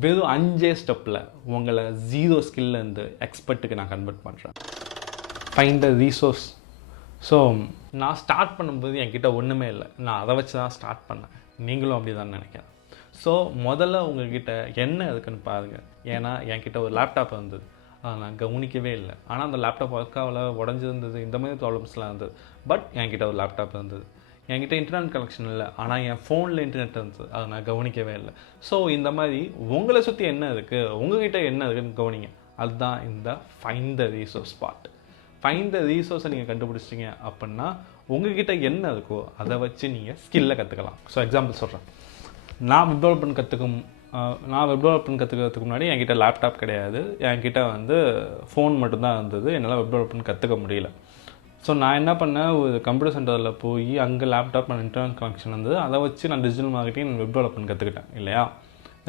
வெறும் 5 ஸ்டெப்பில் உங்களை 0 ஸ்கில்லேருந்து எக்ஸ்பர்ட்டுக்கு நான் கன்வெர்ட் பண்ணுறேன். Find the resource. ஸோ நான் ஸ்டார்ட் பண்ணும்போது என்கிட்ட ஒன்றுமே இல்லை, நான் அதை வச்சு தான் ஸ்டார்ட் பண்ணேன். நீங்களும் அப்படி தான் நினைக்கிறேன். ஸோ முதல்ல உங்கள்கிட்ட என்ன இருக்குன்னு பாருங்கள். ஏன்னா என்கிட்ட ஒரு லேப்டாப் இருந்தது, அதை நான் கவனிக்கவே இல்லை. ஆனால் அந்த லேப்டாப் ஒர்க் ஆகலை, உடஞ்சிருந்தது, இந்த மாதிரி ப்ராப்ளம்ஸ்லாம் இருந்தது. பட் என்கிட்ட ஒரு லேப்டாப் இருந்தது. என்கிட்ட இன்டர்நெட் கனெக்ஷன் இல்லை, ஆனால் என் ஃபோனில் இன்டர்நெட் இருந்தது, அதை நான் கவனிக்கவே இல்லை. ஸோ இந்த மாதிரி உங்களை சுற்றி என்ன இருக்குது, உங்கள்கிட்ட என்ன இருக்குதுன்னு கவனிங்க. அதுதான் இந்த find the resource part. Find the ரீசோர்ஸை நீங்கள் கண்டுபிடிச்சிட்டிங்க அப்படின்னா உங்கள்கிட்ட என்ன இருக்கோ அதை வச்சு நீங்கள் ஸ்கில்லை கற்றுக்கலாம். ஸோ எக்ஸாம்பிள் சொல்கிறேன். நான் வெப் டெவலப்மெண்ட் கற்றுக்கிறதுக்கு முன்னாடி என்கிட்ட லேப்டாப் கிடையாது, என்கிட்ட ஃபோன் மட்டும்தான் இருந்தது. என்னால் வெப் டெவலப்மெண்ட் கற்றுக்க முடியல. ஸோ நான் என்ன பண்ணேன், ஒரு கம்ப்யூட்டர் சென்டரில் போய் அங்கே லேப்டாப் அண்ட் இன்டர்நெட் கனெக்ஷன் இருந்தது, அதை வச்சு நான் டிஜிட்டல் மார்க்கெட்டிங் வெப் டெவலப்மெண்ட் கற்றுக்கிட்டேன் இல்லையா.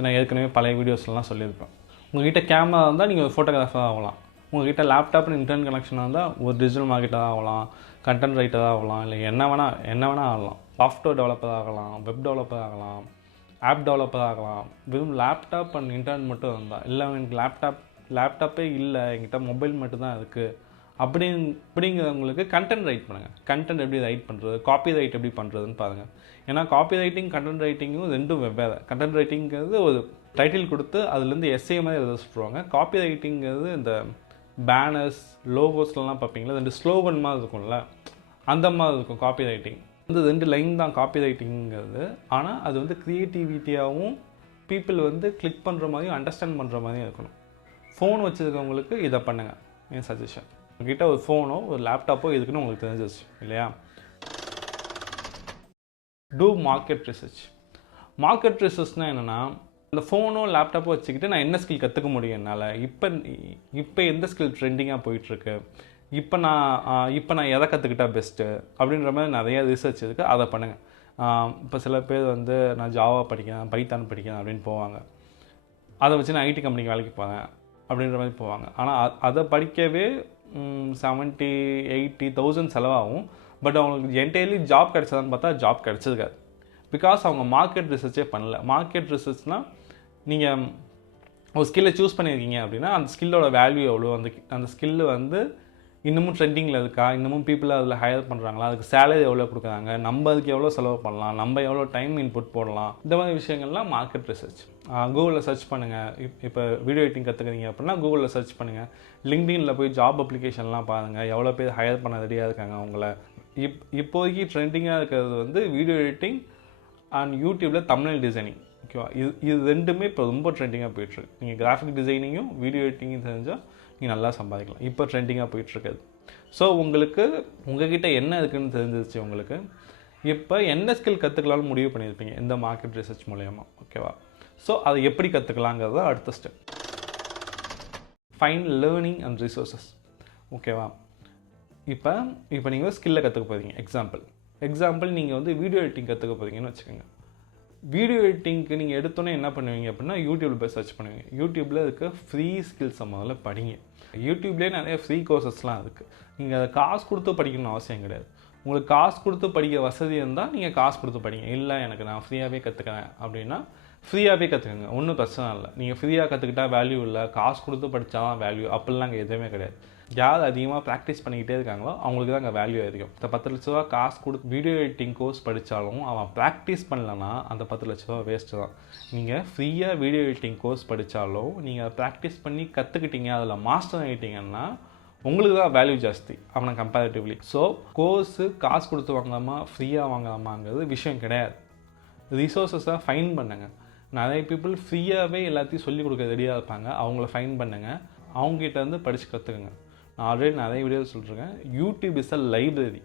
நான் ஏற்கனவே பழைய வீடியோஸ்லாம் சொல்லியிருப்பேன். உங்கள்கிட்ட கேமரா இருந்தால் நீங்கள் ஒரு ஃபோட்டோகிராஃபர் ஆகலாம். உங்கள்கிட்ட லேப்டாப் அண்ட் இன்டர்நெட் கனெக்ஷனாக இருந்தால் ஒரு டிஜிட்டல் மார்க்கெட்டராக ஆகலாம், கண்டென்ட் ரைட்டராக ஆகலாம், இல்லை என்ன வேணால் ஆகலாம். சாஃப்ட்வேர் டெவலப்பர் ஆகலாம், வெப் டெவலப்பர் ஆகலாம், ஆப் டெவலப்பர் ஆகலாம். வெறும் லேப்டாப் அண்ட் இன்டர்நெட் மட்டும் இருந்தால், இல்லை எனக்கு லேப்டாப்பே இல்லை, என்கிட்ட மொபைல் மட்டும்தான் இருக்குது அப்படிங்கிறவங்களுக்கு கண்டென்ட் ரைட் பண்ணுங்கள். கண்டென்ட் எப்படி ரைட் பண்ணுறது, காப்பி ரைட் எப்படி பண்ணுறதுன்னு பாருங்கள். ஏன்னா காப்பி ரைட்டிங் கண்டென்ட் ரைட்டிங்கும் ரெண்டும் வெவ்வேறு. கண்டென்ட் ரைட்டிங்கிறது ஒரு டைட்டில் கொடுத்து அதுலேருந்து எஸ்ஏ மாதிரி எழுத சொல்லுவாங்க. காப்பி ரைட்டிங்கிறது இந்த பேனர்ஸ், லோகோஸ்லாம் பார்ப்பீங்களா, 2 ஸ்லோகன் மாதிரி இருக்கும்ல, அந்த மாதிரி இருக்கும் காப்பி ரைட்டிங். 2 லைன் தான் காப்பி ரைட்டிங்கிறது. ஆனால் அது க்ரியேட்டிவிட்டியாகவும் பீப்புள் கிளிக் பண்ணுற மாதிரியும் அண்டர்ஸ்டாண்ட் பண்ணுற மாதிரியும் இருக்கணும். ஃபோன் வச்சுருக்கவங்களுக்கு இதை பண்ணுங்கள், என் சஜஷன். உங்கள்கிட்ட ஒரு ஃபோனோ ஒரு லேப்டாப்போ இருக்குன்னு உங்களுக்கு தெரிஞ்சிச்சு இல்லையா. Do market research. மார்க்கெட் ரிசர்ச்னால் என்னென்னா, இந்த ஃபோனோ லேப்டாப்போ வச்சுக்கிட்டு நான் என்ன ஸ்கில் கற்றுக்க முடியும் என்னால், இப்போ எந்த ஸ்கில் ட்ரெண்டிங்காக போயிட்டுருக்கு, இப்போ நான் எதை கற்றுக்கிட்டா பெஸ்ட்டு அப்படின்ற மாதிரி நிறைய ரிசர்ச் இருக்குது. அதை பண்ணுங்கள். இப்போ சில பேர் நான் ஜாவா படிக்கிறேன், பைத்தான் படிக்கிறேன் அப்படின்னு போவாங்க. அதை வச்சு நான் ஐடி கம்பெனிக்கு வேலைக்கு போகிறேன் அப்படின்ற மாதிரி போவாங்க. ஆனால் அதை படிக்கவே 70,000-80,000 செலவாகும். பட் அவங்களுக்கு என்டையர்லி ஜாப் கிடச்சதான்னு பார்த்தா ஜாப் கிடச்சிருக்காது. பிகாஸ் அவங்க மார்க்கெட் ரிசர்ச்சே பண்ணல. மார்க்கெட் ரிசர்ச்னால் நீங்கள் ஒரு ஸ்கில்லை சூஸ் பண்ணியிருக்கீங்க அப்படின்னா அந்த ஸ்கில்லோட வேல்யூ எவ்வளோ, அந்த ஸ்கில்லு இன்னமும் ட்ரெண்டிங்கில் இருக்கா, இன்னமும் பீப்புளை அதில் ஹையர் பண்ணுறாங்களா, அதுக்கு சேலரி எவ்வளோ கொடுக்குறாங்க, நம்ம அதுக்கு எவ்வளோ செலவு பண்ணலாம், நம்ம எவ்வளோ டைம் இன்புட் போடலாம், இந்த மாதிரி விஷயங்கள்லாம் மார்க்கெட் ரிசர்ச். கூகுளில் சர்ச் பண்ணுங்கள். இப்போ வீடியோ எடிட்டிங் கற்றுக்கிறீங்க அப்படின்னா கூகுளில் சர்ச் பண்ணுங்கள். லிங்க்டின்ல போய் ஜாப் அப்ளிகேஷன்லாம் பாருங்கள், எவ்வளோ பேர் ஹையர் பண்ண ரெடியாக இருக்காங்க அவங்கள. இப்போதைக்கு ட்ரெண்டிங்காக இருக்கிறது வீடியோ எடிட்டிங் அண்ட் யூடியூப்பில் தம்ப்நெயில் டிசைனிங். ஓகேவா, இது ரெண்டுமே இப்போ ரொம்ப ட்ரெண்டிங்காக போயிட்டுருக்கு. நீங்கள் கிராஃபிக் டிசைனிங்கும் வீடியோ எடிட்டிங்கும் தெரிஞ்சால் நீங்கள் நல்லா சம்பாதிக்கலாம். இப்போ ட்ரெண்டிங்காக போயிட்டுருக்குது. ஸோ உங்ககிட்ட என்ன இருக்குதுன்னு தெரிஞ்சிருச்சு. உங்களுக்கு இப்போ என்ன ஸ்கில் கற்றுக்கலாம்னு முடிவு பண்ணியிருப்பீங்க இந்த மார்க்கெட் ரிசர்ச் மூலயமா. ஓகேவா, ஸோ அதை எப்படி கற்றுக்கலாங்கிறது அடுத்த step. Find learning and resources. ஓகேவா, இப்போ நீங்கள் ஸ்கில்லை கற்றுக்க போகிறீங்க. எக்ஸாம்பிள் நீங்கள் வீடியோ எடிட்டிங் கற்றுக்க போகிறீங்கன்னு வச்சுக்கோங்க. வீடியோ எடிட்டிங்க்கு நீங்கள் எடுத்தோன்னே என்ன பண்ணுவீங்க அப்படின்னா யூடியூப்பில் போய் சர்ச் பண்ணுவீங்க. யூடியூப்பில் இருக்க ஃப்ரீ ஸ்கில்ஸை முதல்ல படிங்க. யூடியூப்லேயே நிறைய ஃப்ரீ கோர்சஸ்லாம் இருக்குது. நீங்கள் அதை காசு கொடுத்து படிக்கணும்னு அவசியம் கிடையாது. உங்களுக்கு காசு கொடுத்து படிக்க வசதி இருந்தால் நீங்கள் காசு கொடுத்து படிங்க. இல்லை எனக்கு நான் ஃப்ரீயாகவே கற்றுக்கிறேன் அப்படின்னா ஃப்ரீயாகவே கற்றுக்குங்க, ஒன்றும் பிரச்சனை இல்லை. நீங்கள் ஃப்ரீயாக கற்றுக்கிட்டா வேல்யூ இல்லை, காசு கொடுத்து படித்தா தான் வேல்யூ, அப்படிலாம் அங்கே எதுவுமே கிடையாது. யார் அதிகமாக ப்ராக்டிஸ் பண்ணிக்கிட்டே இருக்காங்களோ அவங்களுக்கு தான் அங்கே வேல்யூ அதிகம். இந்த 10 லட்ச ரூபா காசு கொடுத்து வீடியோ எடிட்டிங் கோர்ஸ் படித்தாலும் அவன் ப்ராக்டிஸ் பண்ணலன்னா அந்த 10 லட்ச ரூபா வேஸ்ட்டு தான். நீங்கள் ஃப்ரீயாக வீடியோ எடிட்டிங் கோர்ஸ் படித்தாலும் நீங்கள் ப்ராக்டிஸ் பண்ணி கற்றுக்கிட்டீங்க, அதில் மாஸ்டர் ஆகிட்டிங்கன்னா உங்களுக்கு தான் வேல்யூ ஜாஸ்தி அவனை கம்பேரிட்டிவ்லி. ஸோ கோர்ஸு காசு கொடுத்து வாங்கலாமா ஃப்ரீயாக வாங்கலாமாங்கிறது விஷயம் கிடையாது. ரிசோர்ஸஸை ஃபைன் பண்ணுங்கள். நிறைய பீப்புள் ஃப்ரீயாகவே எல்லாத்தையும் சொல்லிக் கொடுக்க ரெடியாக இருப்பாங்க. அவங்கள ஃபைன் பண்ணுங்கள், அவங்ககிட்ட படித்து கற்றுக்குங்க. நான் ஆல்ரெடி நிறைய வீடியோ சொல்லியிருக்கேன். YouTube is a library.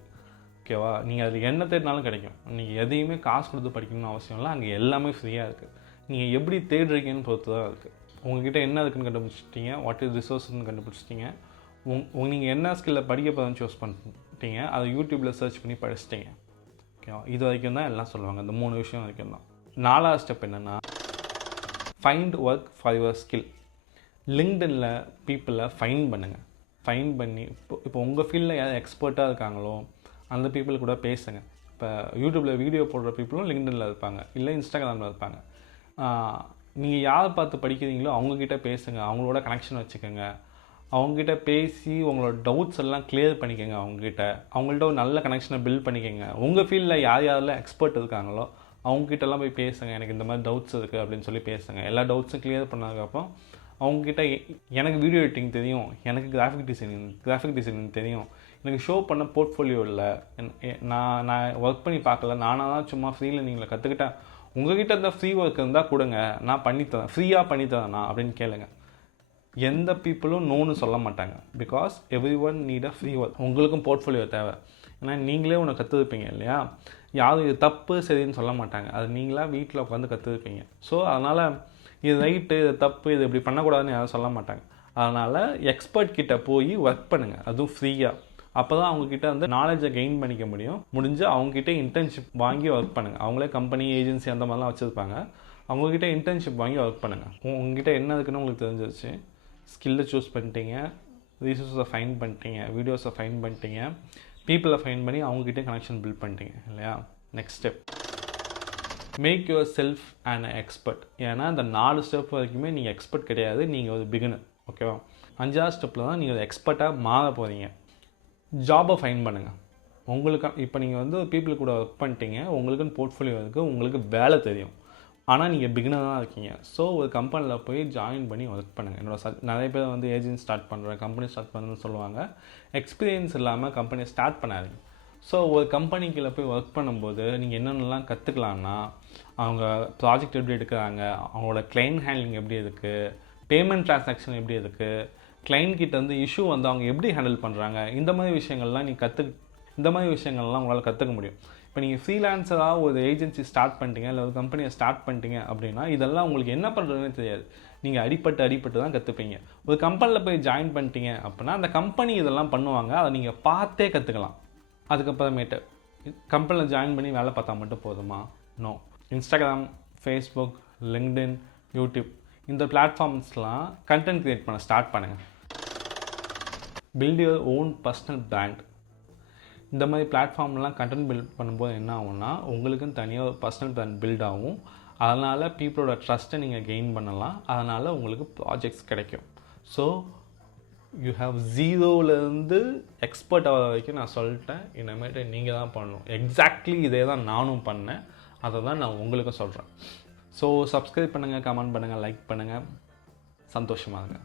ஓகேவா, நீங்கள் அதில் என்ன தேடினாலும் கிடைக்கும். நீங்கள் எதையுமே காசு கொடுத்து படிக்கணும்னு அவசியம் இல்லை. அங்கே எல்லாமே ஃப்ரீயாக இருக்குது. நீங்கள் எப்படி தேடுறீங்கன்னு பொறுத்து தான் இருக்குது. உங்கள்கிட்ட என்ன இருக்குதுன்னு கண்டுபிடிச்சிட்டிங்க, வாட் இஸ் ரிசோர்ஸ்ன்னு கண்டுபிடிச்சிட்டிங்க, நீங்கள் என்ன ஸ்கில்லை படிக்க போகிறதுன்னு சூஸ் பண்ணிட்டீங்க, அதை யூடியூப்பில் சர்ச் பண்ணி படிச்சிட்டிங்க. ஓகேவா, இது வரைக்கும் தான் எல்லாம் சொல்லுவாங்க. இந்த 3 விஷயம் வரைக்கும் தான். 4வது ஸ்டெப் என்னென்னா find work for your skill. லிங்க்டின்ல பீப்புளை ஃபைன் பண்ணுங்கள். ஃபைன் பண்ணி இப்போ உங்கள் ஃபீல்டில் யார் எக்ஸ்பர்ட்டாக இருக்காங்களோ அந்த பீப்புள் கூட பேசுங்க. இப்போ யூடியூப்பில் வீடியோ போடுற பீப்புளும் லிங்க்டின்ல இருப்பாங்க, இல்லை இன்ஸ்டாகிராமில் இருப்பாங்க. நீங்கள் யாரை பார்த்து படிக்கிறீங்களோ அவங்கக்கிட்ட பேசுங்க, அவங்களோட கனெக்ஷன் வச்சுக்கோங்க. அவங்ககிட்ட பேசி உங்களோட டவுட்ஸ் எல்லாம் கிளியர் பண்ணிக்கோங்க. அவங்கள்ட்ட ஒரு நல்ல கனெக்ஷனை பில்ட் பண்ணிக்கோங்க. உங்கள் ஃபீல்டில் யாரெல்லாம் எக்ஸ்பர்ட் இருக்காங்களோ அவங்ககிட்டலாம் போய் பேசுங்க. எனக்கு இந்த மாதிரி டவுட்ஸ் இருக்குது அப்படின்னு சொல்லி பேசுங்க. எல்லா டவுட்ஸும் கிளியர் பண்ணதுக்கப்புறம் அவங்ககிட்ட எனக்கு வீடியோ எடிட்டிங் தெரியும், எனக்கு கிராஃபிக் டிசைனிங் தெரியும், எனக்கு ஷோ பண்ண போர்ட்ஃபோலியோ இல்லை, நான் ஒர்க் பண்ணி பார்க்கல, நானாக தான் சும்மா ஃப்ரீ லேர்னிங்கில் கற்றுக்கிட்டேன், உங்ககிட்ட இந்த ஃப்ரீ ஒர்க் இருந்தால் கொடுங்க, நான் பண்ணித்தரேன், ஃப்ரீயாக பண்ணித்தரேண்ணா அப்படின்னு கேளுங்க. எந்த பீப்புளும் நோன்னு சொல்ல மாட்டாங்க. Because every one need a free work. உங்களுக்கும் போர்ட்ஃபோலியோ தேவை. ஏன்னா நீங்களே ஒன்று கற்றுருப்பீங்க இல்லையா? யாரும் இது தப்பு சரின்னு சொல்ல மாட்டாங்க. அது நீங்களாக வீட்டில் உட்காந்து கற்றுருப்பீங்க. ஸோ அதனால் இது ரைட்டு, இது தப்பு, இது இப்படி பண்ணக்கூடாதுன்னு யாரும் சொல்ல மாட்டாங்க. அதனால் எக்ஸ்பர்ட் கிட்ட போய் ஒர்க் பண்ணுங்கள், அதுவும் ஃப்ரீயாக. அப்போ தான் அவங்கக்கிட்ட வந்து நாலேஜை கெயின் பண்ணிக்க முடியும். முடிஞ்சு அவங்ககிட்ட இன்டர்ன்ஷிப் வாங்கி ஒர்க் பண்ணுங்கள். அவங்களே கம்பெனி, ஏஜென்சி அந்த மாதிரிலாம் வச்சுருப்பாங்க. அவங்கக்கிட்ட இன்டர்ன்ஷிப் வாங்கி ஒர்க் பண்ணுங்கள். உங்ககிட்ட என்ன இருக்குன்னு உங்களுக்கு தெரிஞ்சிருச்சு. ஸ்கில்லை சூஸ் பண்ணிட்டீங்க, ரிசோர்ஸை ஃபைன் பண்ணிட்டீங்க, வீடியோஸை ஃபைன் பண்ணிட்டீங்க, பீப்புளை ஃபைன் பண்ணி அவங்ககிட்ட கனெக்ஷன் பில்ட் பண்ணிட்டீங்க இல்லையா? Next step, make yourself and expert. ஏன்னா இந்த 4 ஸ்டெப் வரைக்குமே நீங்கள் எக்ஸ்பர்ட் கிடையாது, நீங்கள் ஒரு பிகினர். ஓகேவா? 5ஆவது ஸ்டெப்பில் தான் நீங்கள் ஒரு எக்ஸ்பர்ட்டாக மாற போகிறீங்க. ஜாபை ஃபைன் பண்ணுங்கள். உங்களுக்கு இப்போ நீங்கள் வந்து பீப்புள் கூட ஒர்க் பண்ணிட்டீங்க, உங்களுக்குன்னு போர்ட்ஃபோலியோ இருக்குது, உங்களுக்கு வேலை தெரியும், ஆனால் நீங்கள் பிகினர் தான் இருக்கீங்க. ஸோ ஒரு கம்பெனியில் போய் ஜாயின் பண்ணி ஒர்க் பண்ணுங்கள். நிறைய பேர் வந்து ஏஜென்ட் ஸ்டார்ட் பண்ணுறேன், கம்பெனி ஸ்டார்ட் பண்ணுறேன்னு சொல்லுவாங்க. எக்ஸ்பீரியன்ஸ் இல்லாமல் கம்பெனி ஸ்டார்ட் பண்ணாதீங்க. ஸோ ஒரு கம்பெனிக்குள்ளே போய் ஒர்க் பண்ணும்போது நீங்கள் என்னென்னலாம் கற்றுக்கலான்னா, அவங்க ப்ராஜெக்ட் எப்படி எடுக்கிறாங்க, அவங்களோட கிளைண்ட் ஹேண்ட்லிங் எப்படி இருக்குது, பேமெண்ட் ட்ரான்சாக்ஷன் எப்படி இருக்குது, கிளைண்ட் கிட்ட வந்து இஷ்யூ வந்து அவங்க எப்படி ஹேண்டில் பண்ணுறாங்க, இந்த மாதிரி விஷயங்கள்லாம் இந்த மாதிரி விஷயங்கள்லாம் உங்களால் கற்றுக்க முடியும். இப்போ நீங்கள் ஃப்ரீலான்ஸராக ஒரு ஏஜென்சி ஸ்டார்ட் பண்ணிட்டீங்க, இல்லை ஒரு கம்பெனியை ஸ்டார்ட் பண்ணிட்டீங்க அப்படின்னா இதெல்லாம் உங்களுக்கு என்ன பண்ணுறதுன்னு தெரியாது. நீங்கள் அடிப்பட்டு தான் கற்றுப்பீங்க. ஒரு கம்பெனியில் போய் ஜாயின் பண்ணிட்டீங்க அப்படின்னா அந்த கம்பெனி இதெல்லாம் பண்ணுவாங்க, அதை நீங்கள் பார்த்தே கற்றுக்கலாம். அதுக்கப்புறமேட்டு கம்பெனியில் ஜாயின் பண்ணி வேலை பார்த்தா மட்டும் போதுமா? No. Instagram, Facebook, LinkedIn, YouTube இந்த பிளாட்ஃபார்ம்ஸ்லாம் கண்டென்ட் க்ரியேட் பண்ண ஸ்டார்ட் பண்ணுங்கள். Build your own personal brand. இந்த மாதிரி பிளாட்ஃபார்ம்லாம் கண்டென்ட் பில்ட் பண்ணும்போது என்ன ஆகும்னா, உங்களுக்குன்னு தனியாக ஒரு பர்சனல் பிராண்ட் பில்ட் ஆகும். அதனால் பீப்புளோட ட்ரஸ்ட்டை நீங்கள் கெயின் பண்ணலாம். அதனால் உங்களுக்கு ப்ராஜெக்ட்ஸ் கிடைக்கும். ஸோ யூ ஹாவ் ஜீரோலேருந்து எக்ஸ்பர்ட் ஆகிற வரைக்கும் நான் சொல்லிட்டேன். இனிமேட்டு நீங்கள் தான் பண்ணணும். எக்ஸாக்ட்லி இதே தான் நானும் பண்ணேன். அதை தான் நான் உங்களுக்கும் சொல்கிறேன். ஸோ சப்ஸ்கிரைப் பண்ணுங்கள், கமெண்ட் பண்ணுங்கள், லைக் பண்ணுங்கள். சந்தோஷமாக இருங்க.